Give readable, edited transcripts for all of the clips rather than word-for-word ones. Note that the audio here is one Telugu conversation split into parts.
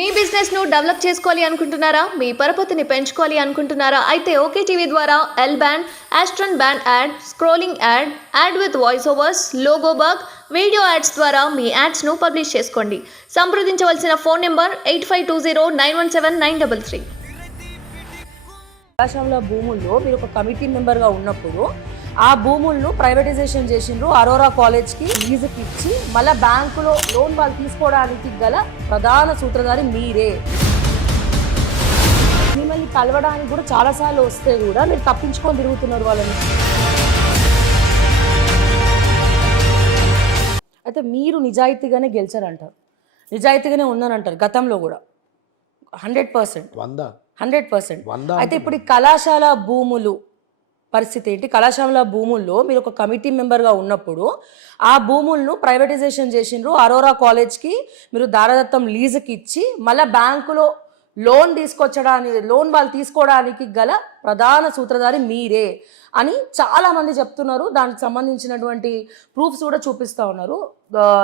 మీ బిజినెస్ ను డెవలప్ చేసుకోవాలి అనుకుంటున్నారా? మీ పరపతిని పెంచుకోవాలి అనుకుంటున్నారా? అయితే ఓకే టీవీ ద్వారా L band, aston band ad, scrolling ad, ad with voice overs, logo bug, video ads ద్వారా మీ యాడ్స్ ను పబ్లిష్ చేసుకోండి. సంప్రదించవలసిన ఫోన్ నెంబర్ 8520917933. కళాశాల భూముల్లో మీరు ఒక కమిటీ మెంబర్గా ఉన్నప్పుడు ఆ భూములను ప్రైవేటైజేషన్ చేసిండ్రు. అరోరా కాలేజ్కి లీజుకి ఇచ్చి మళ్ళీ బ్యాంకులో లోన్ వాళ్ళు తీసుకోవడానికి గల ప్రధాన సూత్రధారి మీరే. మిమ్మల్ని కలవడానికి కూడా చాలాసార్లు వస్తే కూడా మీరు తప్పించుకొని తిరుగుతున్నారు వాళ్ళని. అయితే మీరు నిజాయితీగానే గెలిచారంటారు, నిజాయితీగానే ఉన్నారంటారు గతంలో కూడా 100%. 100%. అయితే ఇప్పుడు ఈ కళాశాల భూములు పరిస్థితి ఏంటి? కళాశాల భూముల్లో మీరు ఒక కమిటీ మెంబర్గా ఉన్నప్పుడు ఆ భూములను ప్రైవేటైజేషన్ చేసిండ్రు. అరోరా కాలేజ్కి మీరు దారదత్తం లీజుకి ఇచ్చి మళ్ళీ బ్యాంకులో లోన్ వాళ్ళు తీసుకోవడానికి గల ప్రధాన సూత్రధారి మీరే అని చాలా మంది చెప్తున్నారు. దానికి సంబంధించినటువంటి ప్రూఫ్స్ కూడా చూపిస్తా ఉన్నారు.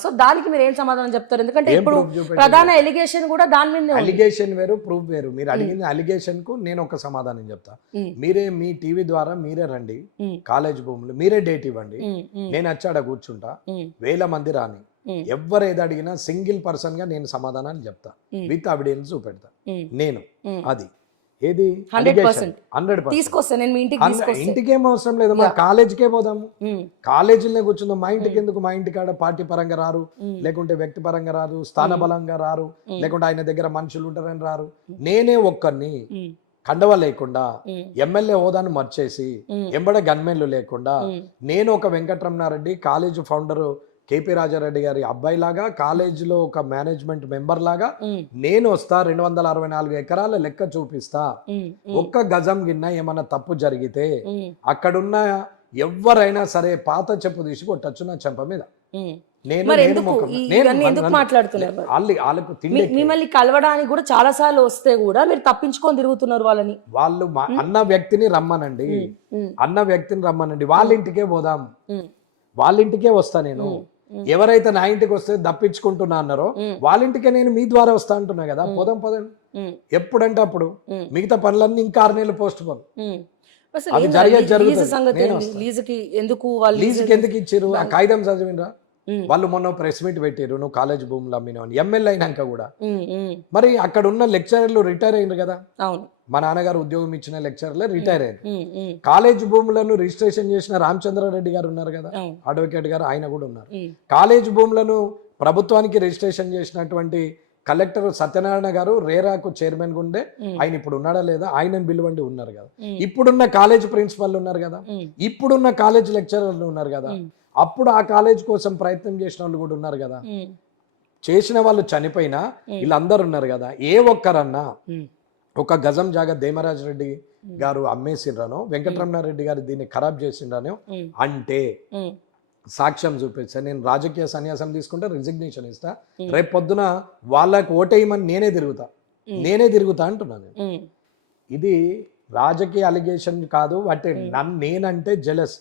సో దానికి మీరు ఏం సమాధానం చెప్తారు? ఎందుకంటే ఇప్పుడు ప్రధాన ఎలిగేషన్ కూడా దాని మీద. అలిగేషన్ వేరు, ప్రూఫ్ వేరు. మీరు అడిగింది అలిగేషన్ కు నేను ఒక సమాధానం చెప్తా. మీరే మీ టీవీ ద్వారా మీరే రండి, కాలేజ్ భూములు మీరే డేట్ ఇవ్వండి, నేను వచ్చాడ కూర్చుంటా, 1000 మంది రాని, ఎవరు ఏది అడిగినా సింగిల్ పర్సన్ గా నేను సమాధానాన్ని చెప్తా, విత్ ఎవిడెన్స్ చూపెడతా. నేను అది ఏది 100% తీసుకొస్తాను. నేను మీ ఇంటికి ఏం అవసరం లేదు, మా కాలేజీకే పోదాము, కాలేజీలోనే కూర్చుందాం. మా ఇంటికి ఎందుకు? మా ఇంటి కాడ పార్టీ పరంగా రారు, లేకుంటే వ్యక్తి పరంగా రారు, స్థాన బలంగా రారు, లేకుంటే ఆయన దగ్గర మనుషులు ఉంటారని రారు. నేనే ఒక్కరిని కండవ లేకుండా, ఎమ్మెల్యే హోదాను మర్చేసి, ఎంబడ గన్మెన్లు లేకుండా, నేను ఒక Venkataramana Reddy college founder KP Raja Reddy గారి అబ్బాయి లాగా, కాలేజీలో ఒక మేనేజ్మెంట్ మెంబర్ లాగా నేను వస్తా. 264 ఎకరాల లెక్క చూపిస్తా. ఒక్క గజం గిన్న ఏమన్నా తప్పు జరిగితే అక్కడున్న ఎవరైనా సరే పాత చెప్పు తీసి కొట్టచ్చు నా చెంప మీద. వాళ్ళకు మిమ్మల్ని కలవడానికి కూడా చాలా సార్లు వస్తే కూడా మీరు తప్పించుకొని తిరుగుతున్నారు వాళ్ళని. వాళ్ళు అన్న వ్యక్తిని రమ్మనండి, వాళ్ళ ఇంటికే పోదాం, వాళ్ళ ఇంటికే వస్తా. నేను ఎవరైతే నా ఇంటికి వస్తే దప్పించుకుంటున్నా అన్నారో వాళ్ళ ఇంటికే నేను మీ ద్వారా వస్తా అంటున్నా కదా. పోదాం పదండి, ఎప్పుడంటే అప్పుడు. మిగతా పనులన్నీ ఇంకా 6 నెలలు పోస్ట్ పోను. అది లీజుకి ఎందుకు ఇచ్చారు? ఆ కాగితం చదివినరా? వాళ్ళు మొన్న ప్రెస్ మీట్ పెట్టారు, నువ్వు కాలేజ్ భూములు అమ్మినావు. ఎమ్మెల్యే అయినాక కూడా మరి అక్కడ ఉన్న లెక్చరర్లు రిటైర్ అయ్యారు కదా. మా నాన్నగారు ఉద్యోగం ఇచ్చిన లెక్చరర్లే రిటైర్ అయ్యారు. కాలేజ్ భూములను రిజిస్ట్రేషన్ చేసిన రామచంద్రారెడ్డి గారు ఉన్నారు కదా, అడ్వకేట్ గారు, ఆయన కూడా ఉన్నారు. కాలేజ్ భూములను ప్రభుత్వానికి రిజిస్ట్రేషన్ చేసినటువంటి కలెక్టర్ సత్యనారాయణ గారు రేరాకు చైర్మన్ గా ఉండే, ఆయన ఇప్పుడు ఉన్నాడా లేదా? ఆయనను పిలువండి, ఉన్నారు కదా. ఇప్పుడున్న కాలేజ్ ప్రిన్సిపల్ ఉన్నారు కదా, ఇప్పుడున్న కాలేజ్ లెక్చరర్లు ఉన్నారు కదా, అప్పుడు ఆ కాలేజ్ కోసం ప్రయత్నం చేసిన వాళ్ళు కూడా ఉన్నారు కదా. చేసిన వాళ్ళు చనిపోయినా వీళ్ళందరూ ఉన్నారు కదా. ఏ ఒక్కరన్నా ఒక గజం జాగా దేమరాజ్ రెడ్డి గారు అమ్మేసిండ్రనో, వెంకటరమణారెడ్డి గారు దీన్ని ఖరాబ్ చేసిండ్రనో అంటే సాక్ష్యం చూపిస్తా. నేను రాజకీయ సన్యాసం తీసుకుంటే రిజిగ్నేషన్ ఇస్తా. రేపు పొద్దున వాళ్ళకు ఓటేయమని నేనే తిరుగుతా అంటున్నాను. ఇది రాజకీయ అలిగేషన్ కాదు, అంటే నేనంటే జెలస్,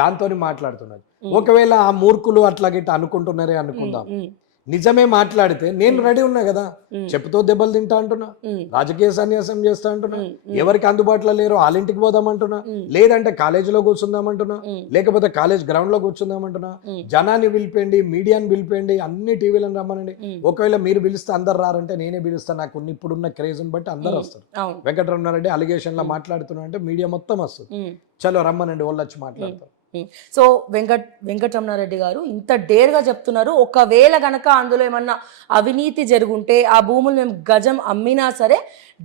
దాంతో మాట్లాడుతున్నాను. ఒకవేళ ఆ మూర్ఖులు అట్లా గిట్ట అనుకుంటున్నారే అనుకుందాం, నిజమే మాట్లాడితే నేను రెడీ ఉన్నా కదా. చెప్పుతో దెబ్బలు తింటా అంటున్నా, రాజకీయ సన్యాసం చేస్తా అంటున్నా, ఎవరికి అందుబాటులో లేరు వాళ్ళ ఇంటికి పోదామంటున్నా, లేదంటే కాలేజీలో కూర్చుందామంటున్నా, లేకపోతే కాలేజ్ గ్రౌండ్ లో కూర్చుందామంటున్నా. జనాన్ని పిలిపండి, మీడియాని పిలిపండి, అన్ని టీవీలను రమ్మనండి. ఒకవేళ మీరు పిలిస్తే అందరు రారంటే నేనే పిలుస్తాను. నాకు ఇప్పుడున్న క్రేజ్ని బట్టి అందరు వస్తారు. వెంకటరమణారెడ్డి అలిగేషన్ లో మాట్లాడుతున్నా అంటే మీడియా మొత్తం వస్తుంది. చలో రమ్మనండి, వాళ్ళు వచ్చి మాట్లాడతారు. సో వెంకటరమణారెడ్డి గారు ఇంత డేర్గా చెప్తున్నారు, ఒకవేళ గనక అందులో ఏమన్నా అవినీతి జరుగుంటే ఆ భూములు మేము గజం అమ్మినా సరే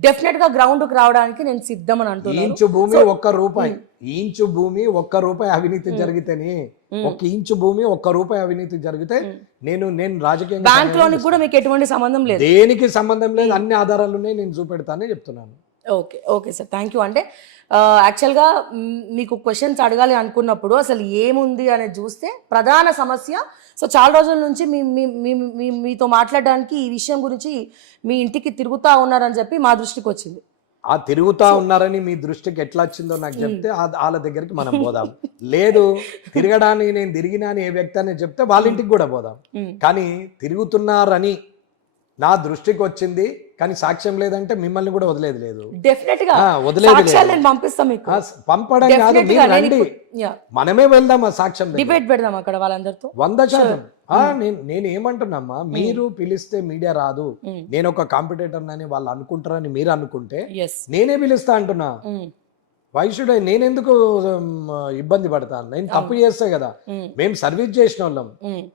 డెఫినెట్ గా గ్రౌండ్ కు రావడానికి నేను సిద్ధమని అంటున్నాను. ఇంచు భూమి 1 రూపాయి, ఇంచు భూమి 1 రూపాయి అవినీతి జరిగితేనే, 1 ఇంచు భూమి 1 రూపాయి అవినీతి జరిగితే నేను రాజకీయంగా బ్యాంక్ లోనికి కూడా మీకు ఎటువంటి సంబంధం లేదు, దేనికి సంబంధం లేదు, అన్ని ఆధారాలు ఉన్నాయి, నేను చూపెడతానే చెప్తున్నాను. Okay sir, thank you. అంటే యాక్చువల్గా మీకు క్వశ్చన్స్ అడగాలి అనుకున్నప్పుడు అసలు ఏముంది అనేది చూస్తే ప్రధాన సమస్య. సో చాలా రోజుల నుంచి మీతో మాట్లాడడానికి ఈ విషయం గురించి మీ ఇంటికి తిరుగుతూ ఉన్నారని చెప్పి మా దృష్టికి వచ్చింది. ఆ తిరుగుతా ఉన్నారని మీ దృష్టికి ఎట్లా వచ్చిందో నాకు చెప్తే వాళ్ళ దగ్గరికి మనం పోదాం. లేదు తిరగడానికి నేను తిరిగినా అని ఏ వ్యక్తి అని చెప్తే వాళ్ళ ఇంటికి కూడా పోదాం. కానీ తిరుగుతున్నారని నా దృష్టికి వచ్చింది కానీ సాక్ష్యం లేదంటే మిమ్మల్ని కూడా వదిలేదు లేదు. డెఫినెట్ గా వదిలేదు సాక్ష్యాలు నేను పంపిస్తాం మీకు. పంపడం కాదు, Definitely మీరు గా నేను రండి, ఇప్పుడు- yeah. మనమే వెళ్దాం ఆ సాక్ష్యం దగ్గర. డిబేట్ పెడదాం అక్కడ వాళ్ళందరితో. 100%. నేను ఏమంటున్నామ్మా, మీరు పిలిస్తే మీడియా రాదు, నేను ఒక కాంపిటేటర్ అని వాళ్ళు అనుకుంటారని మీరు అనుకుంటే ఎస్. నేనే పిలుస్తా అంటున్నా. వైషుడే నేనెందుకు ఇబ్బంది పడతాను? నేను తప్పు చేస్తే కదా. మేము సర్వీస్ చేసిన వాళ్ళం,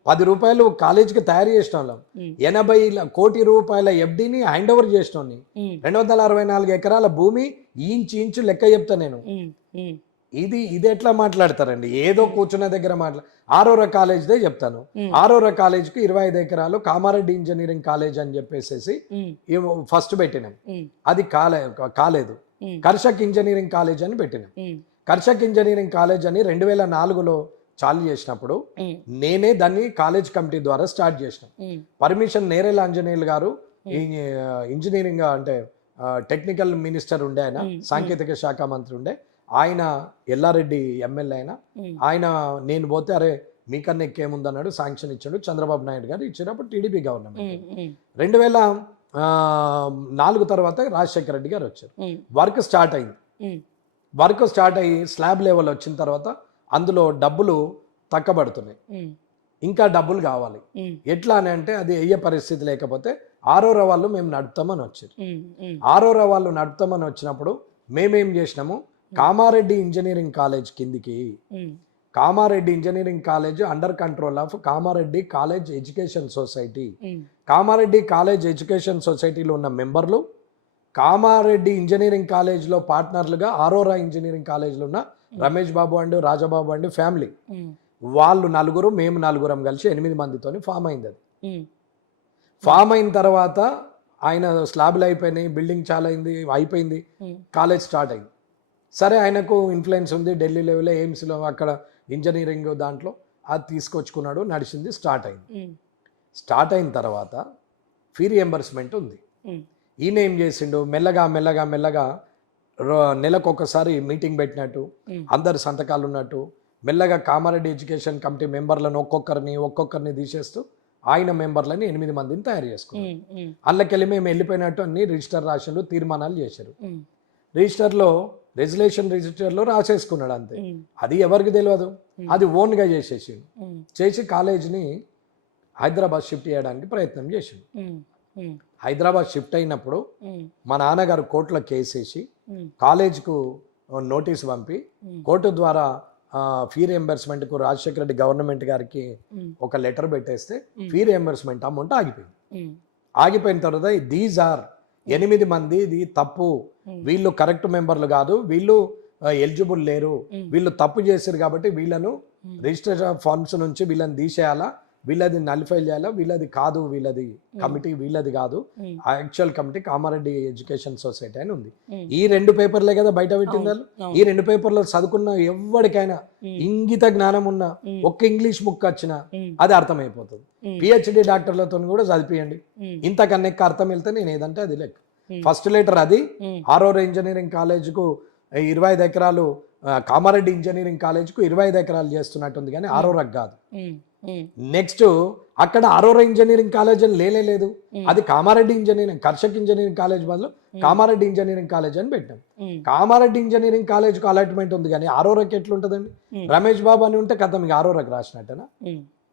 10 రూపాయలు కాలేజీకి తయారు చేసిన వాళ్ళం, 80 కోటి రూపాయల ఎఫ్డీని హ్యాండ్ ఓవర్ చేసిన వాళ్ళని, 264 ఎకరాల భూమి ఇంచు లెక్క చెప్తా నేను. ఇది ఎట్లా మాట్లాడతారండి? ఏదో కూర్చున్న దగ్గర ఆరోరా కాలేజ్దే చెప్తాను. ఆరోరా కాలేజ్కి 25 ఎకరాలు కామారెడ్డి ఇంజనీరింగ్ కాలేజ్ అని చెప్పేసి ఫస్ట్ పెట్టినాం, అది కాలేదు. కర్షక్ ఇంజనీరింగ్ కాలేజ్ అని పెట్టినాం. కర్షక్ ఇంజనీరింగ్ కాలేజ్ అని 2004లో చాలు చేసినప్పుడు నేనే దాన్ని కాలేజ్ కమిటీ ద్వారా స్టార్ట్ చేసిన. పర్మిషన్ నేరేల ఆంజనేయులు గారు ఇంజనీరింగ్ అంటే టెక్నికల్ మినిస్టర్ ఉండే, ఆయన సాంకేతిక శాఖ మంత్రి ఉండే, ఆయన ఎల్లారెడ్డి ఎమ్మెల్యే ఆయన నేను పోతే అరే మీకన్నా ఎక్కేముందన్నాడు, శాంక్షన్ ఇచ్చాడు. చంద్రబాబు నాయుడు గారు ఇచ్చినప్పుడు టీడీపీ గవర్నమెంట్. 2004 తర్వాత రాజశేఖర రెడ్డి గారు వచ్చారు. వర్క్ స్టార్ట్ అయింది. వర్క్ స్టార్ట్ అయ్యి స్లాబ్ లెవెల్ వచ్చిన తర్వాత అందులో డబ్బులు తక్కబడుతున్నాయి, ఇంకా డబ్బులు కావాలి. ఎట్లా అని అంటే అది అయ్యే పరిస్థితి లేకపోతే ఆరోరా వాళ్ళు మేము నడుపుతామని వచ్చారు. ఆరోరా వాళ్ళు నడుపుతామని వచ్చినప్పుడు మేమేం చేసినాము, కామారెడ్డి ఇంజనీరింగ్ కాలేజ్ కిందికి, Kamareddy engineering college under control of Kamareddy college education society. Kamareddy college education సొసైటీలో ఉన్న మెంబర్లు, కామారెడ్డి ఇంజనీరింగ్ కాలేజ్లో పార్ట్నర్లుగా ఆరోరా ఇంజనీరింగ్ కాలేజ్లో ఉన్న Ramesh Babu and Rajababu and family, వాళ్ళు 4, మేము 4 కలిసి 8 మందితోని ఫామ్ అయింది. అది ఫామ్ అయిన తర్వాత ఆయన స్లాబ్లు అయిపోయినాయి, బిల్డింగ్ చాలా అయిపోయింది, కాలేజ్ స్టార్ట్ అయింది. సరే ఆయనకు ఇన్ఫ్లుయెన్స్ ఉంది, ఢిల్లీ లెవెల్లో ఎయిమ్స్లో అక్కడ ఇంజనీరింగ్ దాంట్లో అది తీసుకొచ్చుకున్నాడు, నడిచింది, స్టార్ట్ అయింది. స్టార్ట్ అయిన తర్వాత ఫీ రియంబర్స్మెంట్ ఉంది. ఈయన ఏం చేసిండు, మెల్లగా నెలకు ఒకసారి మీటింగ్ పెట్టినట్టు, అందరు సంతకాలు ఉన్నట్టు, మెల్లగా కామారెడ్డి ఎడ్యుకేషన్ కమిటీ మెంబర్లను ఒక్కొక్కరిని తీసేస్తూ ఆయన మెంబర్లని 8 మందిని తయారు చేసుకున్నారు. అందులోకెళ్ళి మేము వెళ్ళిపోయినట్టు అన్ని రిజిస్టర్ రాసిండు, తీర్మానాలు చేశారు. రిజిస్టర్లో రాసేసుకున్నాడు అంతే. అది ఎవరికి తెలియదు, అది ఓన్గా చేసి కాలేజ్ని హైదరాబాద్ షిఫ్ట్ చేయడానికి ప్రయత్నం చేసిండు. హైదరాబాద్ షిఫ్ట్ అయినప్పుడు మా నాన్నగారు కోర్టులో కేసేసి కాలేజ్కు నోటీస్ పంపి కోర్టు ద్వారా ఫీ రియంబర్స్మెంట్కు రాజశేఖర రెడ్డి గవర్నమెంట్ గారికి ఒక లెటర్ పెట్టేస్తే ఫీ రియంబర్స్మెంట్ అమౌంట్ ఆగిపోయిన తర్వాత దీస్ ఆర్ 8 మంది, ఇది తప్పు, వీళ్ళు కరెక్ట్ మెంబర్లు కాదు, వీళ్ళు ఎలిజిబుల్ లేరు, వీళ్ళు తప్పు చేశారు కాబట్టి వీళ్ళను రిజిస్ట్రేషన్ ఆఫ్ ఫండ్స్ నుంచి వీళ్ళని తీసేయాలా, వీళ్ళది నలిఫై చేయాలా, వీళ్ళది కాదు, వీళ్ళది కమిటీ వీళ్ళది కాదు, actual committee Kamareddy education society అని ఉంది. ఈ 2 పేపర్లే కదా బయట పెట్టింది వాళ్ళు. ఈ 2 పేపర్లో చదువుకున్న ఎవరికైనా ఇంగిత జ్ఞానం ఉన్న ఒక్క ఇంగ్లీష్ బుక్ వచ్చినా అది అర్థమైపోతుంది. పిహెచ్డి డాక్టర్లతో కూడా చదివియండి, ఇంతకన్నా ఎక్కువ అర్థం వెళ్తే నేను ఏదంటే అది లెక్క. ఫస్ట్ లెటర్ అది ఆరోరా ఇంజనీరింగ్ కాలేజ్కు 25 ఎకరాలు, కామారెడ్డి ఇంజనీరింగ్ కాలేజ్కు 25 ఎకరాలు చేస్తున్నట్టుంది కానీ ఆరోరాకు కాదు. నెక్స్ట్ అక్కడ ఆరోరా ఇంజనీరింగ్ కాలేజ్ అని లేదు, అది Kamareddy engineering, Karshak engineering college బదులు కామారెడ్డి ఇంజనీరింగ్ కాలేజ్ అని పెట్టాం. కామారెడ్డి ఇంజనీరింగ్ కాలేజ్కు అలాట్మెంట్ ఉంది కానీ ఆరోరాకి ఎట్లుంటుందండి? రమేష్ బాబు అని ఉంటే కథ మీకు ఆరోరాకి రాసినట్టేనా?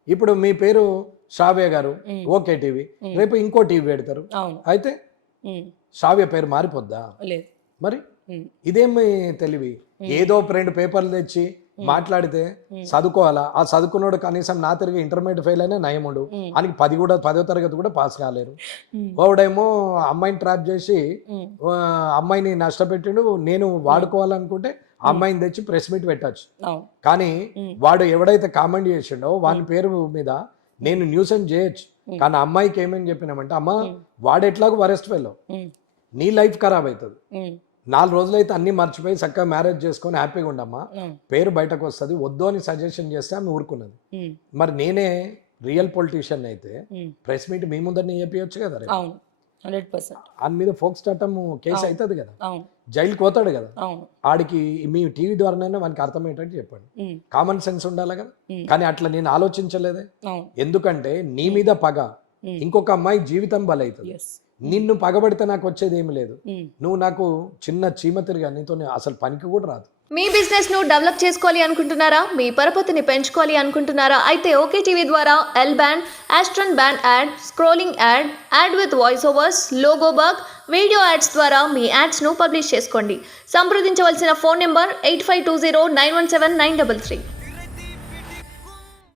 ఇప్పుడు మీ పేరు శ్రావ్య గారు, ఓకే టీవీ, రేపు ఇంకో టీవీ పెడతారు, అయితే శ్రావ్య పేరు మారిపోద్దా? మరి ఇదేమి తెలివి? ఏదో 2 పేపర్లు తెచ్చి మాట్లాడితే చదువుకోవాలా? ఆ చదువుకున్నాడు కనీసం నా తిరిగి ఇంటర్మీడియట్ ఫెయిల్ అయినా నయముడు, ఆయనకి 10వ తరగతి కూడా పాస్ కాలేరు. వాడేమో అమ్మాయిని ట్రాప్ చేసి అమ్మాయిని నష్టపెట్టిండు. నేను వాడుకోవాలనుకుంటే అమ్మాయిని తెచ్చి ప్రెస్ మీట్ పెట్టచ్చు, కానీ వాడు ఎవడైతే కామెంట్ చేసిండో వాని పేరు మీద నేను న్యూసెన్స్ చేయొచ్చు. కానీ అమ్మాయికి ఏమేమి చెప్పినామంటే, అమ్మ వాడెట్లాగో వరెస్ట్ ఫెలో, నీ లైఫ్ ఖరాబ్ అవుతుంది, 4 రోజులైతే అన్ని మర్చిపోయి చక్కగా మ్యారేజ్ చేసుకొని హ్యాపీగా ఉండమ్మా, పేరు బయటకు వస్తుంది, వద్దు అని సజెషన్ చేస్తే ఆమె ఊరుకున్నది. మరి నేనే రియల్ పొలిటీషియన్ అయితే ప్రెస్ మీట్ మీ ముందరనే చెప్పవచ్చు కదా, 100%. దాని మీద ఫోక్స్ చట్టం కేసు అవుతుంది కదా, జైలుకి పోతాడు కదా. ఆడికి మీ టీవీ ద్వారానైనా మనకి అర్థమయ్యేటట్టు చెప్పండి, కామన్ సెన్స్ ఉండాలి కదా. కానీ అట్లా నేను ఆలోచించలేదే, ఎందుకంటే నీ మీద పగ, ఇంకొక అమ్మాయి జీవితం బలవుతుంది. ఎస్ నిన్ను పగబడితే నాకు వచ్చేది ఏమి లేదు. నువ్వు నాకు చిన్న చీమ తిరిగా, నీతో అసలు పనికి కూడా రాదు. మీ బిజినెస్ ను డెవలప్ చేసుకోవాలి అనుకుంటున్నారా? మీ పరపతిని పెంచుకోవాలి అనుకుంటున్నారా? అయితే ఓకే టీవీ ద్వారా L band, aston band ad, scrolling ad, ad with voice overs, logo bug, video ads ద్వారా మీ యాడ్స్ ను పబ్లిష్ చేసుకోండి. సంప్రదించవలసిన ఫోన్ నెంబర్ 8520917933.